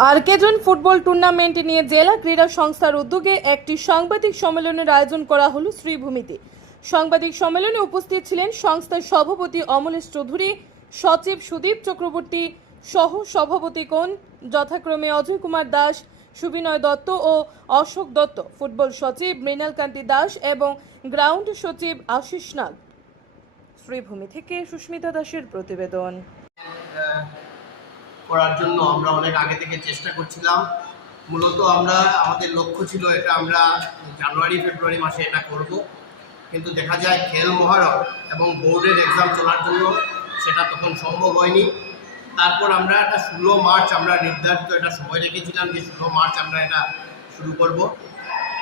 আরকেজন football tournament নিয়ে জেলা ক্রীড়া সংস্থার উদ্যোগে একটি সাংবাদিক সম্মেলনের আয়োজন করা হলো শ্রীভূমিতে। সাংবাদিক সম্মেলনে উপস্থিত ছিলেন সংস্থার সভাপতি অমলেশ চৌধুরী, সচিব সুদীপ চক্রবর্তী, সহ সভাপতিগণ যথাক্রমে অজয় কুমার দাস, সুবিনয় দত্ত ও অশোক দত্ত, ফুটবল সচিব মৃণাল কান্তি দাস এবং গ্রাউন্ড সচিব আশিস নাগ। শ্রীভূমি থেকে সুস্মিতা দাসের প্রতিবেদন। করার জন্য আমরা অনেক আগে থেকে চেষ্টা করছিলাম। মূলত আমরা, আমাদের লক্ষ্য ছিল এটা আমরা জানুয়ারি, ফেব্রুয়ারি মাসে এটা করব। কিন্তু দেখা যায় খেল মহারক এবং বোর্ডের এক্সাম চলার জন্য সেটা তখন সম্ভব হয়নি। তারপর আমরা এটা ষোলো মার্চ আমরা নির্ধারিত এটা সময় রেখেছিলাম যে ষোলো মার্চ আমরা এটা শুরু করব।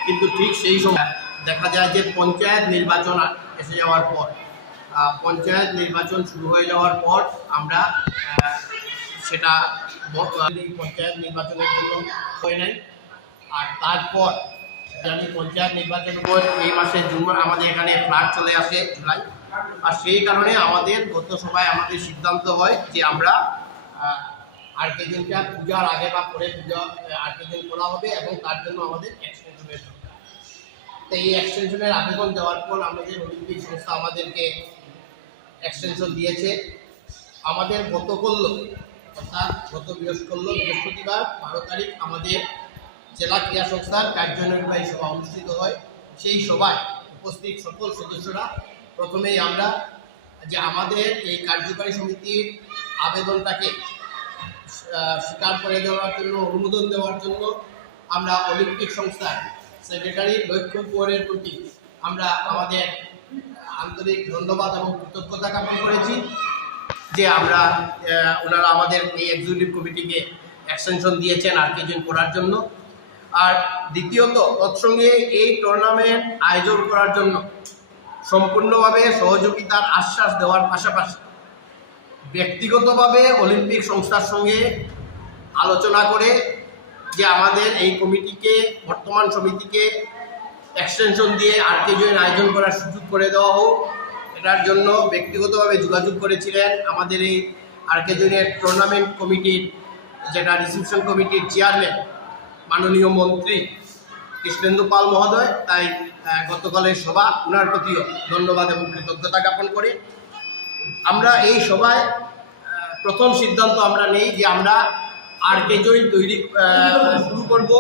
কিন্তু ঠিক সেই সময় দেখা যায় যে পঞ্চায়েত নির্বাচন এসে যাওয়ার পর পঞ্চায়েত নির্বাচন শুরু হয়ে যাওয়ার পর আমরা সেটা পঞ্চায়েত নির্বাচনের জন্য হয় নাই। আর তারপর আমি পঞ্চায়েত নির্বাচন পর এই মাসে জুন আমাদের এখানে ফ্লাট চলে আসে জুলাই। আর সেই কারণে আমাদের গত সভায় আমাদের সিদ্ধান্ত হয় যে আমরা আর্কেজেনটা পূজার আগে বা পরে পূজা আর্কেজেন করা হবে এবং তার জন্য আমাদের এক্সটেনশনের দরকার। তো এই এক্সটেনশনের আবেদন দেওয়ার পর আমাদের অলিম্পিক সংস্থা আমাদেরকে এক্সটেনশন দিয়েছে, আমাদের গত করল অর্থাৎ গত বৃহস্পতি বৃহস্পতিবার, বারো তারিখ আমাদের জেলা ক্রীড়া সংস্থার কার্যনির্বাহী সভা অনুষ্ঠিত হয়। সেই সভায় উপস্থিত সকল সদস্যরা প্রথমেই আমরা যে আমাদের এই কার্যকারী সমিতির আবেদনটাকে স্বীকার করে দেওয়ার জন্য, অনুমোদন দেওয়ার জন্য আমরা অলিম্পিক সংস্থার সেক্রেটারি লক্ষ্য কুয়ারের প্রতি আমরা আমাদের আন্তরিক ধন্যবাদ এবং কৃতজ্ঞতা জ্ঞাপন করেছি। যে আমরা ওনারা আমাদের এই এক্সিকিউটিভ কমিটিকে এক্সটেনশন দিয়েছেন আর কিছু করার জন্য। আর দ্বিতীয়ত, তৎসঙ্গে এই টুর্নামেন্ট আয়োজন করার জন্য সম্পূর্ণভাবে সহযোগিতার আশ্বাস দেওয়ার পাশাপাশি ব্যক্তিগতভাবে অলিম্পিক সংস্থার সঙ্গে আলোচনা করে যে আমাদের এই কমিটিকে বর্তমান সমিতিকে এক্সটেনশন দিয়ে আর আয়োজন করার সুযোগ করে দেওয়া হোক। এটার জন্য ব্যক্তিগতভাবে যোগাযোগ করেছিলেন আমাদের এই আর কেজনের টুর্নামেন্ট কমিটির, যেটা রিসিপশন কমিটির চেয়ারম্যান মাননীয় মন্ত্রী কৃষ্ণেন্দু পাল মহোদয়। তাই গতকালের সভা ওনার প্রতিও ধন্যবাদ এবং কৃতজ্ঞতা জ্ঞাপন করি। আমরা এই সভায় প্রথম সিদ্ধান্ত আমরা নেই যে আমরা আর কেজই তৈরি শুরু করব।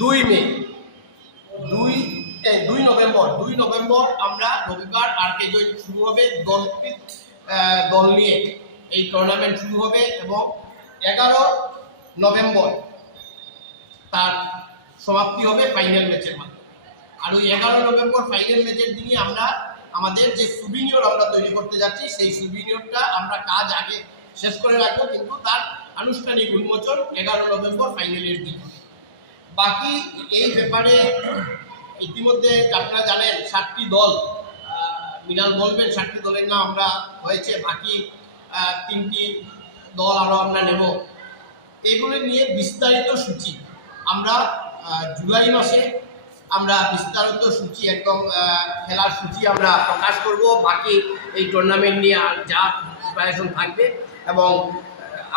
দুই মে, দুই দুই নভেম্বর দুই নভেম্বর আমরা রবিবার আর কেজই শুরু হবে দল দল নিয়ে। এই টুর্নামেন্ট শুরু হবে এবং এগারো নভেম্বর তার সমাপ্তি হবে ফাইনাল ম্যাচের মাধ্যমে। আর ওই এগারো নভেম্বর ফাইনাল ম্যাচের দিনই আমরা আমাদের যে সুবিনিয়র আমরা তৈরি করতে যাচ্ছি, সেই সুবিনিয়রটা আমরা কাজ আগে শেষ করে রাখব, কিন্তু তার আনুষ্ঠানিক উন্মোচন এগারো নভেম্বর ফাইনালের দিন বাকি এই ব্যাপারে ইতিমধ্যে আপনারা জানেন সাতটি দল মৃণাল বলবেন সাতটি দলের নাম আমরা হয়েছে, বাকি তিনটি দল আরও আমরা নেব। এগুলি নিয়ে বিস্তারিত সূচি। আমরা জুলাই মাসে আমরা বিস্তারিত সূচি একদম খেলার সূচি আমরা প্রকাশ করব। বাকি এই টুর্নামেন্ট নিয়ে যা প্রিপারেশন থাকবে এবং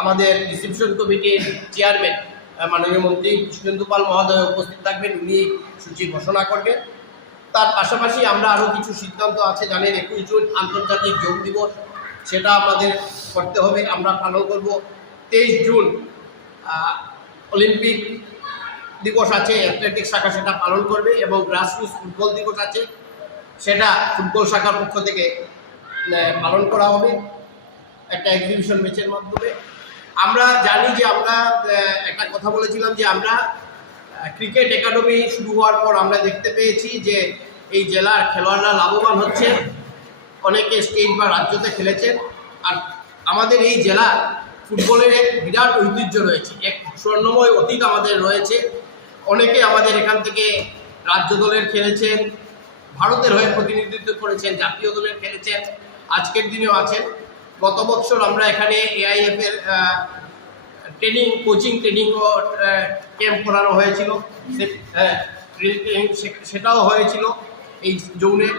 আমাদের রিসিপশন কমিটির চেয়ারম্যান মাননীয় মন্ত্রী কৃষ্ণেন্দু পাল মহোদয় উপস্থিত থাকবেন, উনি সূচি ঘোষণা করবেন। তার পাশাপাশি আমরা আরও কিছু সিদ্ধান্ত আছে, জানেন একুশ জুন আন্তর্জাতিক যোগ দিবস, সেটা আমাদের করতে হবে, আমরা পালন করব। তেইশ জুন অলিম্পিক দিবস আছে, অ্যাথলেটিক্স শাখা সেটা পালন করবে এবং গ্রাসরুটস ফুটবল দিবস আছে, সেটা ফুটবল শাখার পক্ষ থেকে পালন করা হবে। একটা এক্সিবিশন ম্যাচের মাধ্যমে। আমরা জানি যে আমরা একটা কথা বলেছিলাম যে আমরা ক্রিকেট একাডেমি শুরু হওয়ার পর আমরা দেখতে পেয়েছি যে এই জেলার খেলোয়াড়রা লাভবান হচ্ছে। অনেকে স্টেট বা রাজ্যতে খেলেছেন। আর আমাদের এই জেলা ফুটবলের এক বিরাট ঐতিহ্য রয়েছে। এক স্বর্ণময় অতীত আমাদের রয়েছে। অনেকে আমাদের এখান থেকে রাজ্য দলের খেলেছেন, ভারতের হয়ে প্রতিনিধিত্ব করেছেন, জাতীয় দলের খেলেছেন, আজকের দিনেও আছেন। গত বছর আমরা এখানে এআইএফ এর ট্রেনিং কোচিং ট্রেনিংও ক্যাম্প করানো হয়েছিল। হ্যাঁ, ট্রেনিং সেটাও হয়েছিল এই জোনে।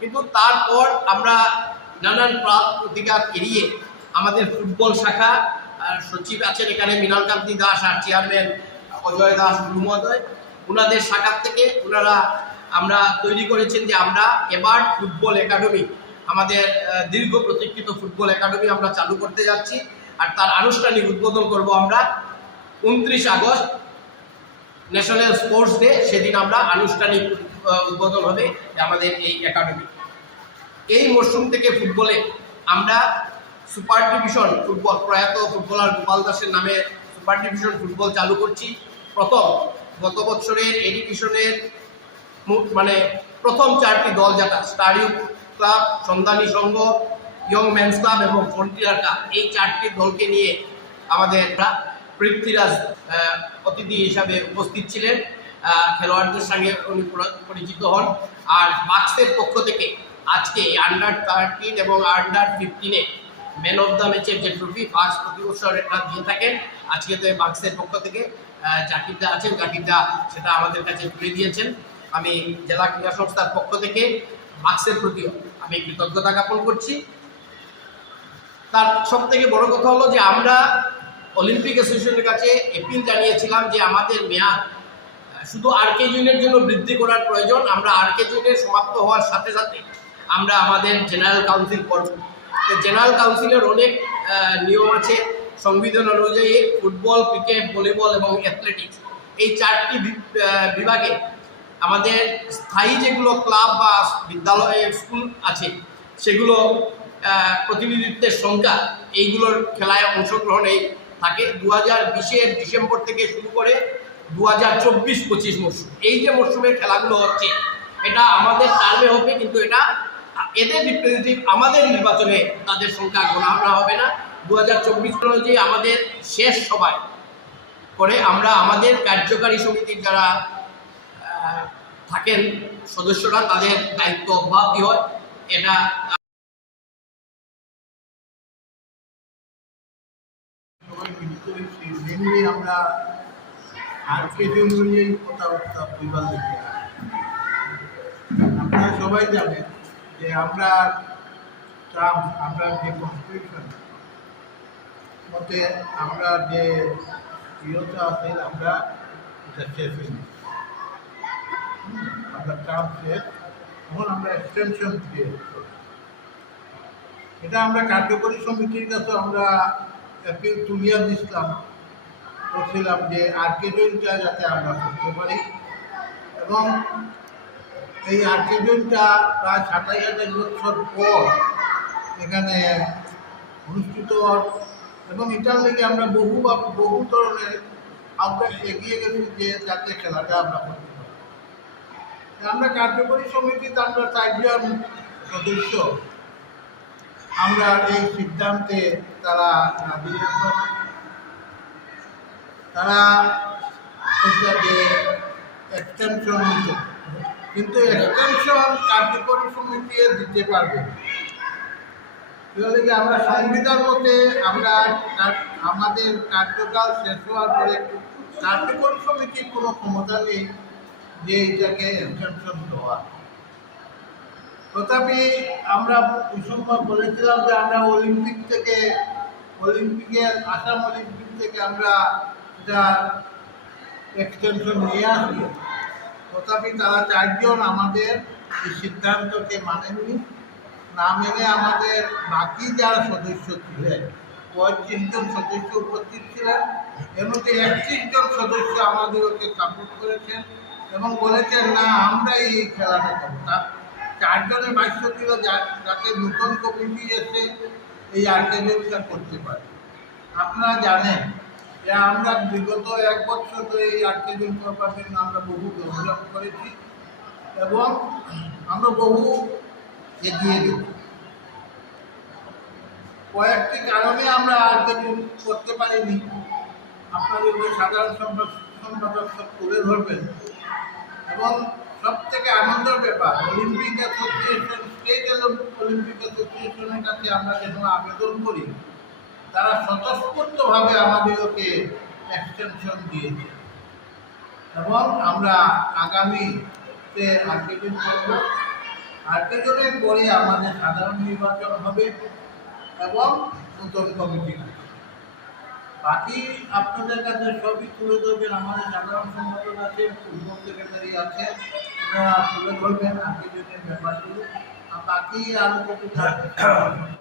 কিন্তু তারপর আমরা নানান প্রতিকার এড়িয়ে আমাদের ফুটবল শাখা সচিব আছেন এখানে মৃণাল কান্তি দাস আর চেয়ারম্যান অজয় দাস মহোদয় ওনাদের শাখার থেকে ওনারা আমরা তৈরি করেছেন যে আমরা এবার ফুটবল একাডেমি আমাদের দীর্ঘ প্রতীক্ষিত ফুটবল একাডেমি আমরা চালু করতে যাচ্ছি আর তার আনুষ্ঠানিক উদ্বোধন করব আমরা উনত্রিশ আগস্ট ন্যাশনাল স্পোর্টস ডে, সেদিন আমরা আনুষ্ঠানিক উদ্বোধন হবে আমাদের এই একাডেমি। এই মরশুম থেকে ফুটবলে আমরা সুপার ডিভিশন ফুটবল, প্রয়াত ফুটবলার গোপাল দাসের নামে সুপার ডিভিশন ফুটবল চালু করছি। প্রথম, গত বছরের এই ডিভিশনের মানে প্রথম চারটি দল যেটা star youth club Sandhani Sangha, young men's club এবং ফ্রন্টিয়ার ক্লাব, এই চারটি দলকে নিয়ে আমাদের পৃথ্বীরাজ অতিথি হিসাবে উপস্থিত ছিলেন। খেলোয়াড়দের সঙ্গে উনি পরিচিত হন। আর বাক্সের পক্ষ থেকে আজকে আন্ডার থার্টিন এবং আন্ডার ফিফটিনে ম্যান অফ দ্য ম্যাচের যে ট্রফি ফার্স্ট প্রতি বছর এটা দিয়ে থাকেন। আজকে তো বাক্সের পক্ষ থেকে জাকিরদা আছেন। জাকিরদা সেটা আমাদের কাছে তুলে দিয়েছেন। আমি জেলা ক্রীড়া সংস্থার পক্ষ থেকে বাক্সের প্রতিও আমি কৃতজ্ঞতা জ্ঞাপন করছি। তার সব থেকে বড় কথা হলো যে আমরা অলিম্পিক অ্যাসোসিয়েশনের কাছে এপিল জানিয়েছিলাম যে আমাদের মেয়াদ, শুধু আরকে জুনের জন্য বৃদ্ধি করার প্রয়োজন, আমরা আরকে জুনের সমাপ্ত হওয়ার সাথে সাথে আমরা আমাদের জেনারেল কাউন্সিল করব জেনারেল কাউন্সিলের অনেক নিয়ম আছে, সংবিধান অনুযায়ী ফুটবল, ক্রিকেট, ভলিবল এবং অ্যাথলেটিক্স এই চারটি বিভাগে আমাদের স্থায়ী যেগুলো ক্লাব বা বিদ্যালয় স্কুল আছে, সেগুলো প্রতিনিধিত্বের সংখ্যা, এইগুলোর খেলায় অংশগ্রহণে থাকে। দু হাজার বিশের ডিসেম্বর থেকে শুরু করে দু হাজার চব্বিশ পঁচিশ মরশুম। এই যে মরশুমের খেলাগুলো হচ্ছে, এটা আমাদের টার্মে হবে, কিন্তু এটা এদের রিপ্রেজেন্টেটিভ আমাদের নির্বাচনে তাদের সংখ্যা গণনা হবে না। দু হাজার চব্বিশ অনুযায়ী আমাদের শেষ সভায় করে আমরা আমাদের কার্যকারী সমিতির যারা থাকেন সদস্যরা, তাদের দায়িত্ব অব্যাহতি হয়, এটা আমরা আপনারা সবাই জানেন যে আমরা ট্রাম্প আমরা যে কনস্টিটিউশন মতে আমরা যে আছে আমরা এটা শেষ হয়ে আমরা ট্রাম্প শেষ এখন আমরা এক্সটেনশন দিয়ে এটা আমরা কার্যকরী সমিতির কাছে আমরা অ্যাপিল তুলিয়া দিছিলাম। করছিলাম যে আর্কেজনটা যাতে আমরা করতে পারি। এবং এই আর্কেজনটা প্রায় সাতাই হাজার বছর পর এখানে অনুষ্ঠিত এবং এটার লেগে আমরা বহু বহু ধরনের আমরা এগিয়ে গেছি যে যাতে খেলাটা আমরা করতে আমরা কার্যকরী সমিতিতে আমরা চারজন সদস্য। আমরা এই সিদ্ধান্তে তারা তারা এক্সটেনশন নিতে কিন্তু এক্সটেনশন কার্যকরী সমিতি দিতে পারবে আমরা সংবিধান মতে আমরা আমাদের কার্যকাল শেষ হওয়ার পরে কার্যকরী সমিতির কোনো ক্ষমতা নেই? যে এটাকে এক্সটেনশন দেওয়া। তথাপি আমরা সময় বলেছিলাম যে আমরা অলিম্পিক থেকে অলিম্পিকের আসাম অলিম্পিক থেকে আমরা এটা এক্সটেনশন নিয়ে আসব। তথাপি তারা চারজন আমাদের এই সিদ্ধান্তকে মানেননি। না মেনে আমাদের বাকি যারা সদস্য ছিলেন, পঁয়ত্রিশ জন সদস্য উপস্থিত ছিলেন মধ্যে একত্রিশ জন সদস্য আমাদেরকে সাপোর্ট করেছেন এবং বলেছেন, না আমরা এই খেলাটা করব। তা চারজনের ভাষ্য ছিল যাতে নতুন কমিটি এসে এই আর্কেজনটা করতে পারে। আপনারা জানেন যে আমরা বিগত এক বছর ধরে এই আর্কেজন প্রপার্টির আমরা বহু ডেভেলপ করেছি এবং আমরা বহু এগিয়ে গেছি। কয়েকটি কারণে আমরা আর্কেজন করতে পারিনি। আপনাদের সাধারণ সম্পাদক তুলে ধরবেন এবং সব থেকে আনন্দের ব্যাপার, অলিম্পিক অ্যাসোসিয়েশন স্টেট অলিম্পিক অ্যাসোসিয়েশনের কাছে আমরা যখন আবেদন করি, তারা স্বতঃস্ফূর্তভাবে আমাদেরকে এক্সটেনশন দিয়েছে এবং আমরা আগামীতে আর্কেজন করব আর্কেজনের পরে আমাদের সাধারণ নির্বাচন হবে এবং নতুন কমিটি হবে। বাকি আপনাদের কাছে সবই তুলে ধরবেন, আমাদের সাধারণ সম্পাদক আছে, পূর্ব সেক্রেটারি আছে তুলে ধরবেন আর্থিক ব্যাপারগুলো। আর বাকি আরও কিছু